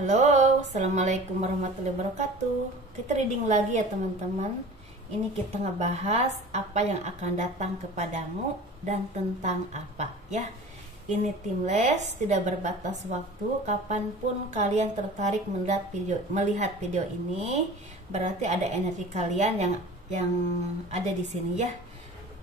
Halo, assalamualaikum warahmatullahi wabarakatuh. Kita reading lagi ya teman-teman. Ini kita ngebahas apa yang akan datang kepadamu dan tentang apa ya. Ini Timeless, tidak berbatas waktu. Kapanpun kalian tertarik melihat video ini, berarti ada energi kalian yang ada di sini ya.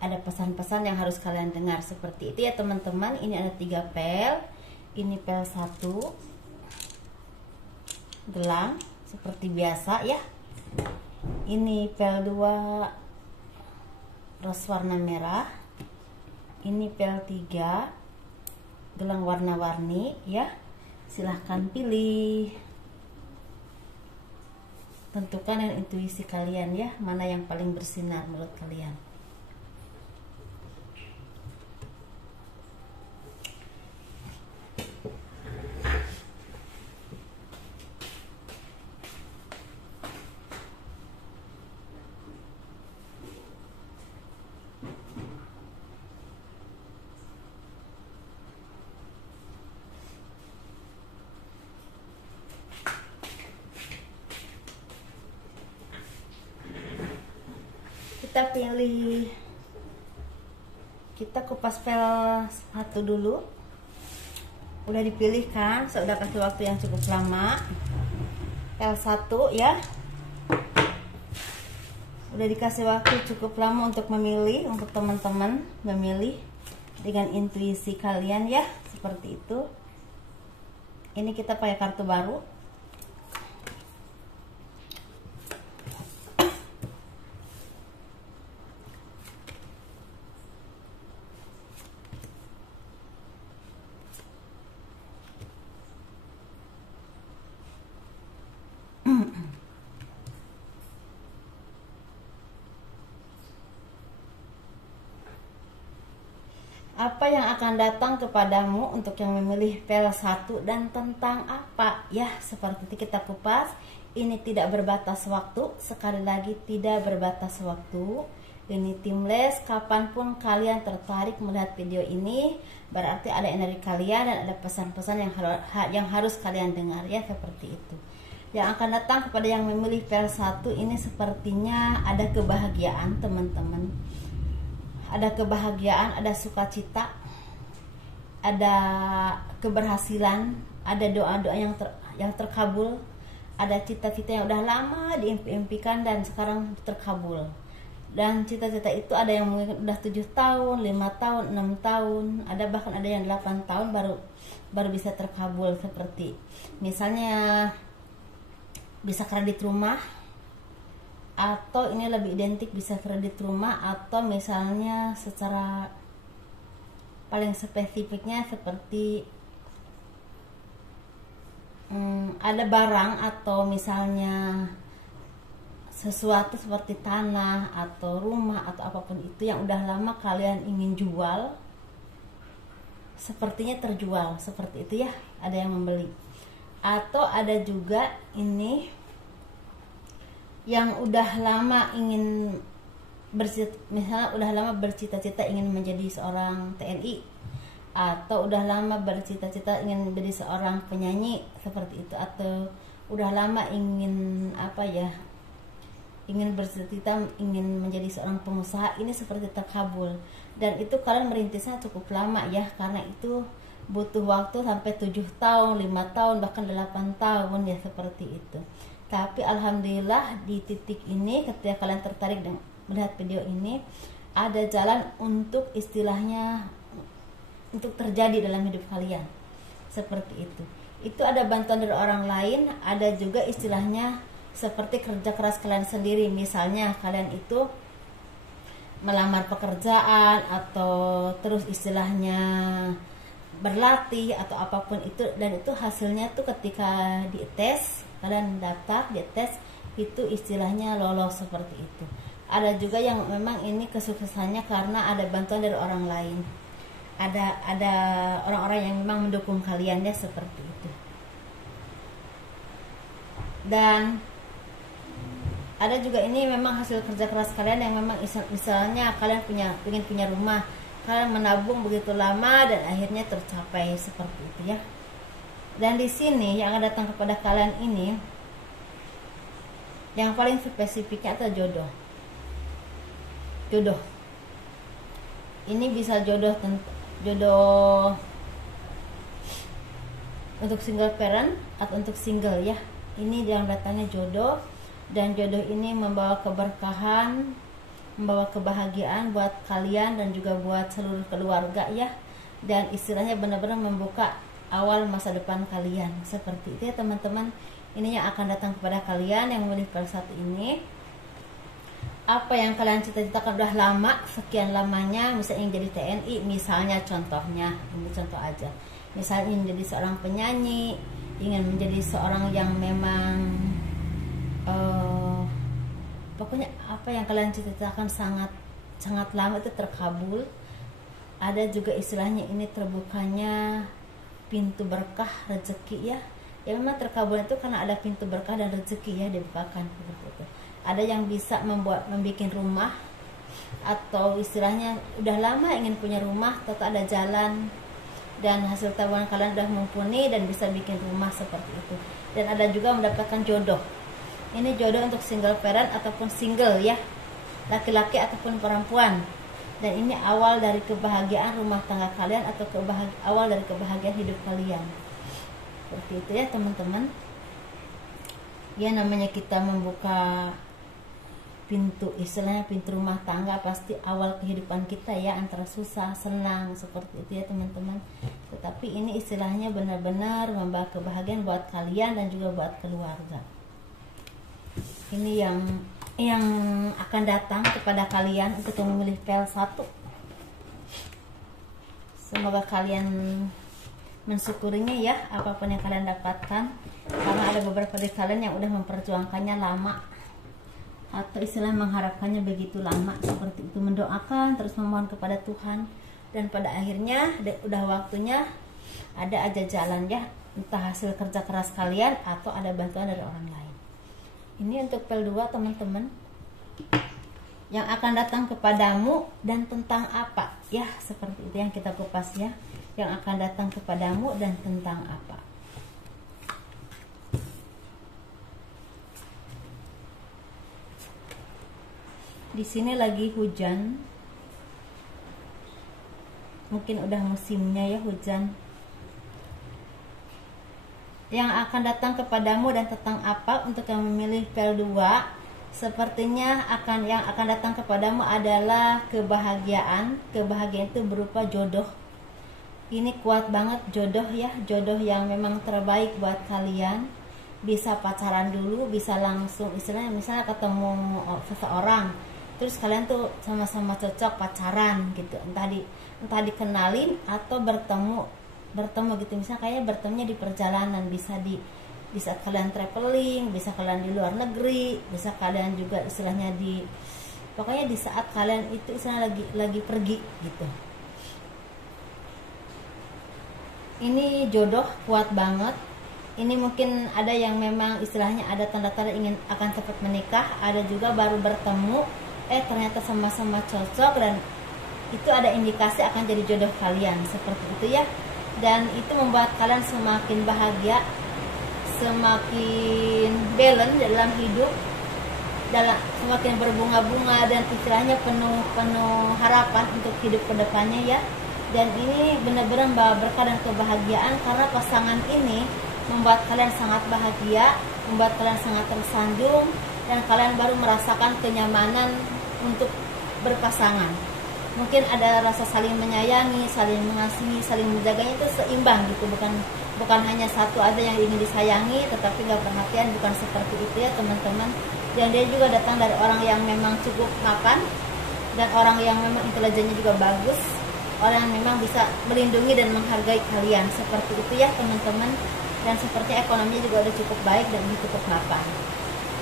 Ada pesan-pesan yang harus kalian dengar seperti itu ya teman-teman. Ini ada 3 pel. Ini pel 1. Gelang seperti biasa ya. Ini pel 2 ros warna merah. Ini pel 3 gelang warna-warni ya. Silahkan pilih, tentukan dengan intuisi kalian ya, mana yang paling bersinar menurut kalian. Kita pilih, kita kupas pel 1 dulu. Udah dipilih kan, saya udah kasih waktu yang cukup lama. Pel 1 ya, udah dikasih waktu cukup lama untuk memilih, untuk teman-teman memilih dengan intuisi kalian ya, seperti itu. Ini kita pakai kartu baru. Apa yang akan datang kepadamu untuk yang memilih pel 1 dan tentang apa ya, seperti itu kita kupas. Ini tidak berbatas waktu, sekali lagi tidak berbatas waktu. Ini Timeless, kapanpun kalian tertarik melihat video ini, berarti ada energi kalian dan ada pesan-pesan yang harus kalian dengar ya, seperti itu. Yang akan datang kepada yang memilih pel 1 ini sepertinya ada kebahagiaan teman-teman. Ada kebahagiaan, ada sukacita, ada keberhasilan, ada doa-doa yang terkabul, ada cita-cita yang udah lama diimpikan dan sekarang terkabul. Dan cita-cita itu ada yang mungkin udah 7 tahun, 5 tahun, 6 tahun, ada bahkan ada yang 8 tahun baru bisa terkabul, seperti misalnya bisa kredit rumah, atau ini lebih identik bisa kredit rumah, atau misalnya secara paling spesifiknya seperti ada barang atau misalnya sesuatu seperti tanah atau rumah atau apapun itu yang udah lama kalian ingin jual, sepertinya terjual, seperti itu ya, ada yang membeli. Atau ada juga ini yang udah lama ingin misalnya udah lama bercita-cita ingin menjadi seorang TNI, atau udah lama bercita-cita ingin menjadi seorang penyanyi, seperti itu. Atau udah lama ingin ingin bercita-cita ingin menjadi seorang pengusaha, ini seperti terkabul. Dan itu kalian merintisnya cukup lama ya, karena itu butuh waktu sampai 7 tahun, 5 tahun, bahkan 8 tahun ya, seperti itu. Tapi alhamdulillah di titik ini, ketika kalian tertarik melihat video ini, ada jalan untuk istilahnya untuk terjadi dalam hidup kalian, seperti itu. Itu ada bantuan dari orang lain, ada juga istilahnya seperti kerja keras kalian sendiri. Misalnya kalian itu melamar pekerjaan atau terus istilahnya berlatih atau apapun itu, dan itu hasilnya tuh ketika dites, kalian daftar dites, itu istilahnya lolos, seperti itu. Ada juga yang memang ini kesuksesannya karena ada bantuan dari orang lain, ada orang-orang yang memang mendukung kalian ya, seperti itu. Dan ada juga ini memang hasil kerja keras kalian yang memang misalnya kalian ingin punya rumah, kalian menabung begitu lama dan akhirnya tercapai, seperti itu ya. Dan di sini yang akan datang kepada kalian ini yang paling spesifiknya adalah jodoh. Jodoh ini bisa jodoh untuk single parent atau untuk single ya. Ini yang datangnya jodoh, dan jodoh ini membawa keberkahan, membawa kebahagiaan buat kalian dan juga buat seluruh keluarga ya. Dan istilahnya benar-benar membuka awal masa depan kalian. Seperti itu ya teman-teman. Ini yang akan datang kepada kalian yang memilih pel 1 ini. Apa yang kalian cita-citakan udah lama, sekian lamanya, misalnya ingin jadi TNI, misalnya contohnya, ini contoh aja. Misalnya ingin jadi seorang penyanyi, ingin menjadi seorang yang memang pokoknya apa yang kalian cita-citakan sangat lama itu terkabul. Ada juga istilahnya ini terbukanya pintu berkah rezeki ya. Ya memang terkabul itu karena ada pintu berkah dan rezeki ya dibukakan seperti itu. Ada yang bisa membuat rumah, atau istilahnya udah lama ingin punya rumah, atau ada jalan dan hasil tabungan kalian udah mumpuni dan bisa bikin rumah seperti itu. Dan ada juga mendapatkan jodoh. Ini jodoh untuk single parent ataupun single ya, laki-laki ataupun perempuan. Dan ini awal dari kebahagiaan rumah tangga kalian atau awal dari kebahagiaan hidup kalian. Seperti itu ya teman-teman. Ya namanya kita membuka pintu, istilahnya pintu rumah tangga, pasti awal kehidupan kita ya, antara susah senang seperti itu ya teman-teman. Tetapi ini istilahnya benar-benar membawa kebahagiaan buat kalian dan juga buat keluarga. Ini yang akan datang kepada kalian untuk memilih pel 1. Semoga kalian mensyukurinya ya apapun yang kalian dapatkan, karena ada beberapa dari kalian yang udah memperjuangkannya lama, atau istilah mengharapkannya begitu lama seperti itu, mendoakan terus memohon kepada Tuhan, dan pada akhirnya udah waktunya ada aja jalan ya, entah hasil kerja keras kalian atau ada bantuan dari orang lain. Ini untuk pel 2 teman-teman, yang akan datang kepadamu dan tentang apa ya, seperti itu yang kita kupas ya, yang akan datang kepadamu dan tentang apa. Di sini lagi hujan, mungkin udah musimnya ya hujan. Yang akan datang kepadamu dan tentang apa untuk yang memilih pel 2, sepertinya yang akan datang kepadamu adalah kebahagiaan. Kebahagiaan itu berupa jodoh. Ini kuat banget jodoh ya, jodoh yang memang terbaik buat kalian. Bisa pacaran dulu, bisa langsung istilahnya misalnya ketemu seseorang, terus kalian tuh sama-sama cocok pacaran gitu, entah dikenalin atau bertemu gitu, misalnya kayaknya bertemunya di perjalanan, bisa di saat kalian traveling, bisa kalian di luar negeri, bisa kalian juga istilahnya pokoknya di saat kalian itu istilahnya lagi pergi gitu. Ini jodoh kuat banget. Ini mungkin ada yang memang istilahnya ada tanda-tanda akan cepat menikah, ada juga baru bertemu, ternyata sama-sama cocok, dan itu ada indikasi akan jadi jodoh kalian seperti itu ya. Dan itu membuat kalian semakin bahagia, semakin balance dalam hidup, semakin berbunga-bunga, dan istilahnya penuh harapan untuk hidup kedepannya ya. Dan ini benar-benar membawa berkah dan kebahagiaan, karena pasangan ini membuat kalian sangat bahagia, membuat kalian sangat tersanjung, dan kalian baru merasakan kenyamanan untuk berpasangan. Mungkin ada rasa saling menyayangi, saling mengasihi, saling menjaganya itu seimbang gitu, bukan hanya satu ada yang ingin disayangi tetapi gak perhatian, bukan seperti itu ya teman-teman. Dan dia juga datang dari orang yang memang cukup mapan, dan orang yang memang intelijennya juga bagus, orang yang memang bisa melindungi dan menghargai kalian seperti itu ya teman-teman. Dan seperti ekonominya juga udah cukup baik dan cukup mapan.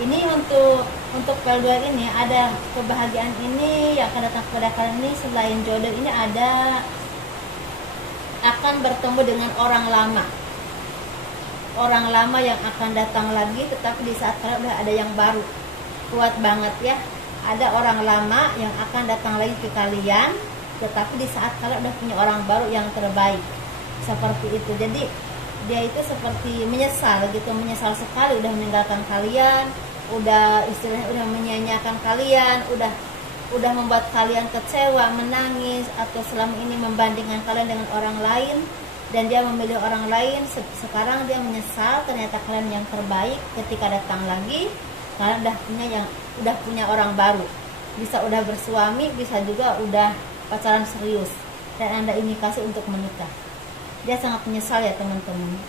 Ini untuk pel 2 ini ada kebahagiaan ini yang akan datang kepada kalian ini. Selain jodoh ini ada akan bertemu dengan orang lama yang akan datang lagi, tetapi di saat kalian udah ada yang baru. Kuat banget ya, ada orang lama yang akan datang lagi ke kalian, tetapi di saat kalian udah punya orang baru yang terbaik seperti itu. Jadi dia itu seperti menyesal gitu, menyesal sekali udah meninggalkan kalian, udah istilahnya udah menyanyiakan kalian, udah membuat kalian kecewa, menangis, atau selama ini membandingkan kalian dengan orang lain dan dia memilih orang lain. Sekarang dia menyesal, ternyata kalian yang terbaik. Ketika datang lagi kalian udah punya orang baru, bisa udah bersuami, bisa juga udah pacaran serius dan Anda indikasi untuk menikah. Dia sangat menyesal ya teman-teman.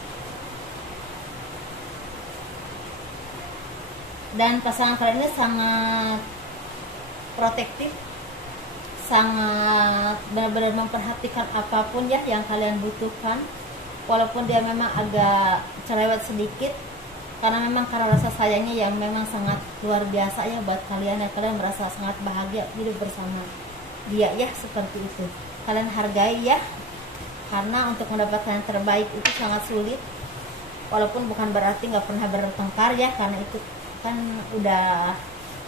Dan pasangan kalian ini sangat protektif, sangat benar-benar memperhatikan apapun ya yang kalian butuhkan, walaupun dia memang agak cerewet sedikit, karena rasa sayangnya yang memang sangat luar biasa ya buat kalian, ya kalian merasa sangat bahagia hidup bersama dia ya, seperti itu. Kalian hargai ya, karena untuk mendapatkan yang terbaik itu sangat sulit, walaupun bukan berarti nggak pernah bertengkar ya, karena itu kan udah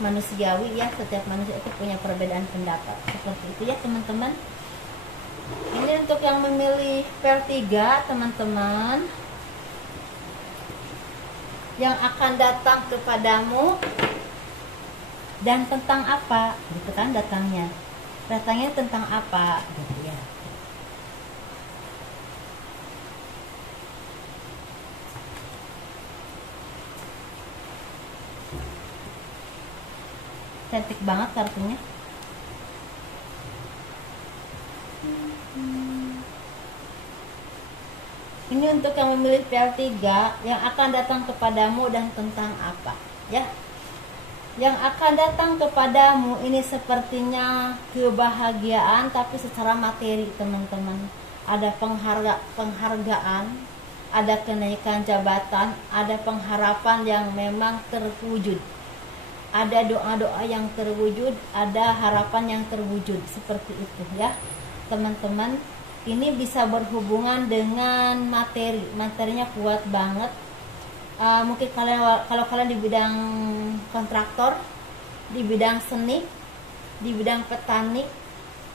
manusiawi ya, setiap manusia itu punya perbedaan pendapat, seperti itu ya teman-teman. Ini untuk yang memilih PL3 teman-teman, yang akan datang kepadamu dan tentang apa gitu kan, datangnya tentang apa gitu ya. Cantik banget kartunya. Ini untuk yang memilih PL3, yang akan datang kepadamu dan tentang apa ya. Yang akan datang kepadamu ini sepertinya kebahagiaan, tapi secara materi teman-teman. Ada penghargaan, ada kenaikan jabatan, ada pengharapan yang memang terwujud, ada doa-doa yang terwujud, ada harapan yang terwujud, seperti itu ya teman-teman. Ini bisa berhubungan dengan materinya kuat banget. Mungkin kalau kalian di bidang kontraktor, di bidang seni, di bidang petani,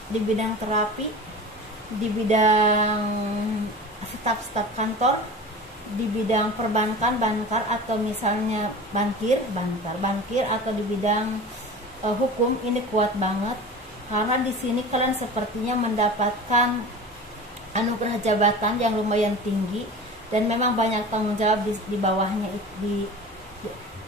di bidang terapi, di bidang staf kantor, di bidang perbankan, bankar, atau misalnya bankir, atau di bidang hukum, ini kuat banget, karena di sini kalian sepertinya mendapatkan anugerah jabatan yang lumayan tinggi, dan memang banyak tanggung jawab di bawahnya,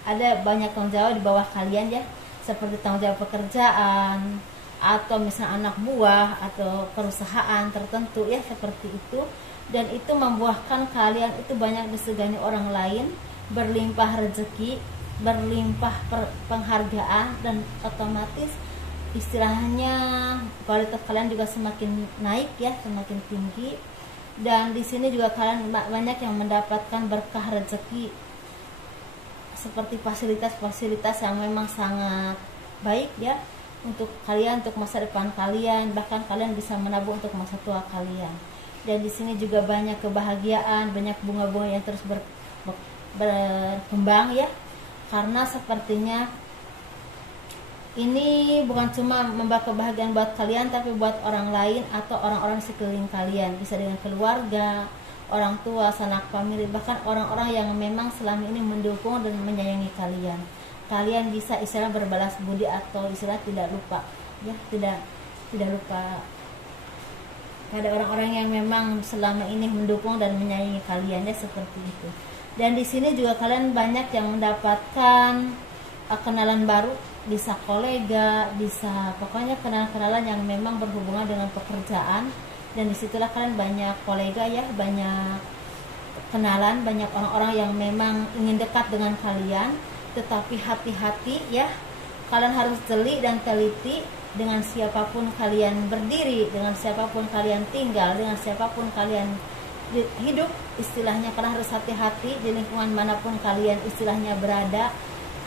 ada banyak tanggung jawab di bawah kalian ya, seperti tanggung jawab pekerjaan, atau misalnya anak buah, atau perusahaan tertentu ya, seperti itu. Dan itu membuahkan kalian itu banyak disegani orang lain, berlimpah rezeki, berlimpah penghargaan, dan otomatis istilahnya kualitas kalian juga semakin naik ya, semakin tinggi. Dan di sini juga kalian banyak yang mendapatkan berkah rezeki, seperti fasilitas-fasilitas yang memang sangat baik ya untuk kalian, untuk masa depan kalian, bahkan kalian bisa menabung untuk masa tua kalian. Dan di sini juga banyak kebahagiaan, banyak bunga-bunga yang terus berkembang ya, karena sepertinya ini bukan cuma membawa kebahagiaan buat kalian, tapi buat orang lain atau orang-orang sekeliling kalian, bisa dengan keluarga, orang tua, sanak famili, bahkan orang-orang yang memang selama ini mendukung dan menyayangi kalian. Kalian bisa istilah berbalas budi, atau istilah tidak lupa ya, tidak lupa pada orang-orang yang memang selama ini mendukung dan menyayangi kalian ya, seperti itu. Dan di sini juga kalian banyak yang mendapatkan kenalan baru, bisa kolega, bisa pokoknya kenalan-kenalan yang memang berhubungan dengan pekerjaan. Dan disitulah kalian banyak kolega ya, banyak kenalan, banyak orang-orang yang memang ingin dekat dengan kalian. Tetapi hati-hati ya, kalian harus jeli dan teliti dengan siapapun kalian berdiri, dengan siapapun kalian tinggal, dengan siapapun kalian hidup, istilahnya kalian harus hati-hati di lingkungan manapun kalian istilahnya berada.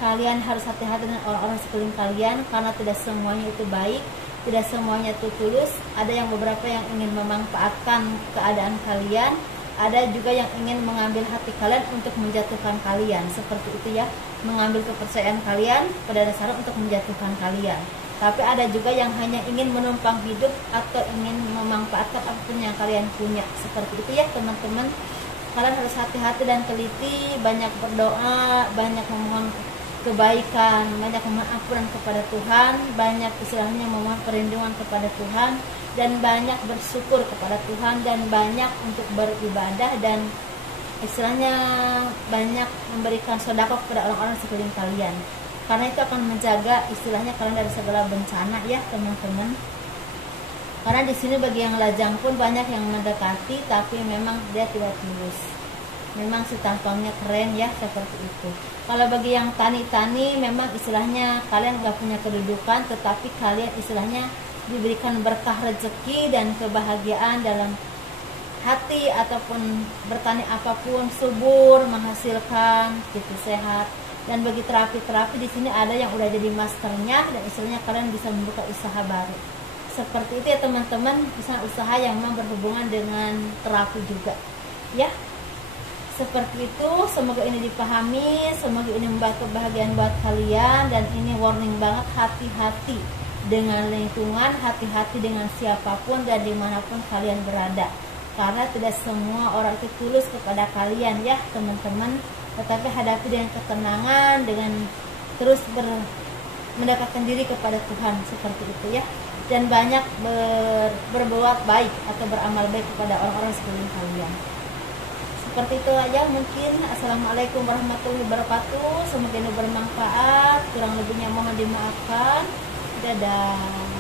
Kalian harus hati-hati dengan orang-orang sekeliling kalian, karena tidak semuanya itu baik, tidak semuanya itu tulus. Ada yang beberapa yang ingin memanfaatkan keadaan kalian, ada juga yang ingin mengambil hati kalian untuk menjatuhkan kalian, seperti itu ya, mengambil kepercayaan kalian pada dasarnya untuk menjatuhkan kalian. Tapi ada juga yang hanya ingin menumpang hidup atau ingin memanfaatkan apapun yang kalian punya, seperti itu ya teman-teman. kalian harus hati-hati dan teliti, banyak berdoa, banyak memohon kebaikan, banyak memohon ampunan kepada Tuhan, banyak istilahnya memohon perlindungan kepada Tuhan, dan banyak bersyukur kepada Tuhan, dan banyak untuk beribadah, dan istilahnya banyak memberikan sedekah kepada orang-orang sekeliling kalian, karena itu akan menjaga istilahnya kalian dari segala bencana ya teman-teman. Karena di sini bagi yang lajang pun banyak yang mendekati, tapi memang dia tidak tulus. Memang si tampangnya keren ya, seperti itu. Kalau bagi yang tani-tani, memang istilahnya kalian gak punya kedudukan, tetapi kalian istilahnya diberikan berkah rezeki dan kebahagiaan dalam hati, ataupun bertani apapun subur, menghasilkan, gitu, sehat. Dan bagi terapi-terapi di sini ada yang udah jadi masternya, dan istilahnya kalian bisa membuka usaha baru. Seperti itu ya teman-teman, bisa usaha yang memang berhubungan dengan terapi juga ya. Seperti itu, semoga ini dipahami, semoga ini membawa kebahagiaan buat kalian. Dan ini warning banget, hati-hati dengan lingkungan, hati-hati dengan siapapun dan dimanapun kalian berada, karena tidak semua orang itu tulus kepada kalian ya teman-teman. Tetapi hadapi dengan ketenangan, dengan terus mendekatkan diri kepada Tuhan, seperti itu ya. Dan banyak berbuat baik atau beramal baik kepada orang-orang sekeliling kalian. Seperti itu aja mungkin. Assalamualaikum warahmatullahi wabarakatuh. Semoga ini bermanfaat, kurang lebihnya mohon dimaafkan. Dadah.